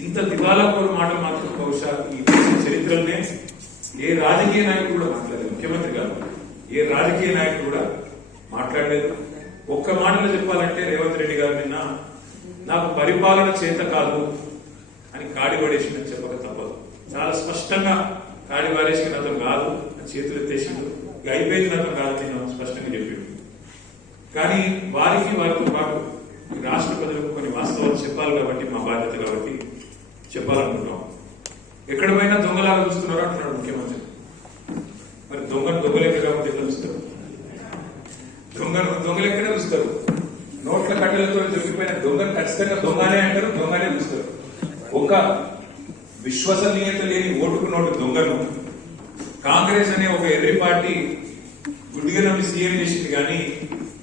ఇంత దివాలాకోరు మాట మాత్రం బహుశా ఈ చరిత్రనే చరిత్రలోనే ఏ రాజకీయ నాయకుడు కూడా మాట్లాడలేదు. ముఖ్యమంత్రి గారు ఏ రాజకీయ నాయకుడు కూడా మాట్లాడలేదు. ఒక్క మాటలో చెప్పాలంటే రేవంత్ రెడ్డి గారు నిన్న నాకు పరిపాలన చేత కాదు అని కాడి పడేసిందని చెప్పక తప్పదు. చాలా స్పష్టంగా కాడి పారేసిన అతను కాదు చేతులు ఎత్తేసిండు. ఇక అయిపోయింది అతను కాదు నేను స్పష్టంగా చెప్పాడు. కానీ వారికి వారితో పాటు రాష్ట్ర ప్రజలకు కొన్ని వాస్తవాలు చెప్పాలి కాబట్టి మా బాధ్యత కాబట్టి చెప్పాలనుకుంటున్నాం. ఎక్కడ పోయినా దొంగలాగా చూస్తున్నారు అంటున్నాడు ముఖ్యమంత్రి. మరి దొంగను దొంగలెక్క కాబట్టి ఎట్లా చూస్తారు? దొంగను దొంగలెక్కడే చూస్తారు? నోట్ల కట్టెలతో దొరికిపోయిన దొంగను ఖచ్చితంగా దొంగనే అంటారు దొంగనే చూస్తారు. ఒక విశ్వసనీయత లేని ఓటుకు నోటు దొంగను. కాంగ్రెస్ అనే ఒక ఎర్రి పార్టీ గుడ్డిగా నమ్మి సీఎం చేసింది కానీ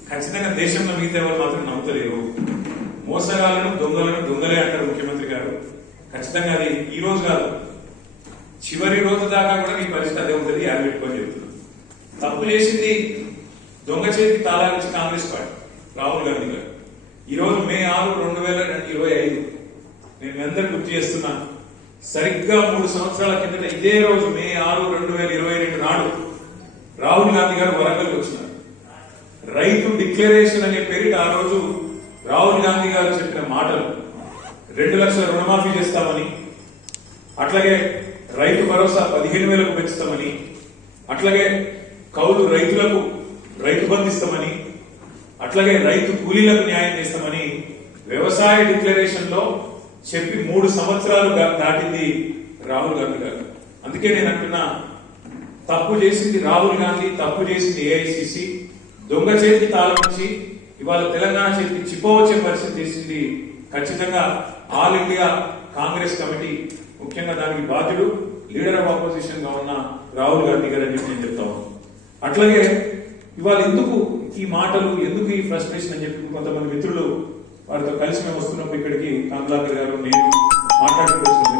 ఖచ్చితంగా దేశంలో మిగతా వాళ్ళు మాత్రం నమ్ముతలేరు. మోసగాళ్ళను దొంగలను దొంగలే అంటారు ముఖ్యమంత్రి గారు. ఖచ్చితంగా అది ఈ రోజు కాదు. చివరి రోజు దాకా కూడా నీ పరిస్థితి అదే ఉంటుంది యాడ్ పెట్టుకొని చెప్తున్నాను తప్పు చేసింది దొంగ చేతి తాళాలించి కాంగ్రెస్ పార్టీ రాహుల్ గాంధీ గారు. ఈరోజు మే ఆరు రెండు వేల ఇరవై ఐదు. నేను మీ గుర్తు చేస్తున్నాను సరిగ్గా మూడు సంవత్సరాల కిందట ఇదే రోజు మే ఆరు రెండు వేల ఇరవై రెండు నాడు రాహుల్ గాంధీ గారు వరంగల్ వచ్చినారు. రైతు డిక్లరేషన్ అనే పేరిట ఆ రోజు రాహుల్ గాంధీ గారు చెప్పిన మాటలు రెండు లక్షల రుణమాఫీ చేస్తామని అట్లాగే రైతు భరోసా పదిహేను వేలకు పెంచుతామని అట్లాగే కౌలు రైతులకు రైతు బంధిస్తామని అట్లాగే రైతు కూలీలకు న్యాయం చేస్తామని వ్యవసాయ డిక్లరేషన్లో చెప్పి మూడు సంవత్సరాలు దాటింది రాహుల్ గాంధీ గారు. అందుకే నేను అంటున్నా తప్పు చేసింది రాహుల్ గాంధీ తప్పు చేసింది ఏఐసిసి దొంగ చేతికి తాళం ఇవాళ తెలంగాణ చేతికి చిప్పవచ్చే పరిస్థితి చేసింది ఖచ్చితంగా ఆల్ ఇండియా కాంగ్రెస్ కమిటీ ముఖ్యంగా దానికి బాధ్యుడు లీడర్ ఆఫ్ ఆపోజిషన్గా ఉన్న రాహుల్ గాంధీ గారు అని చెప్పి నేను చెప్తా అట్లాగే ఇవాళ ఎందుకు ఈ మాటలు ఎందుకు ఈ ఫ్రస్ట్రేషన్ అని చెప్పి కొంతమంది మిత్రులు వారితో కలిసి మేము వస్తున్నప్పుడు ఇక్కడికి కామలాకర్ గారు నేను మాట్లాడుకుంటూ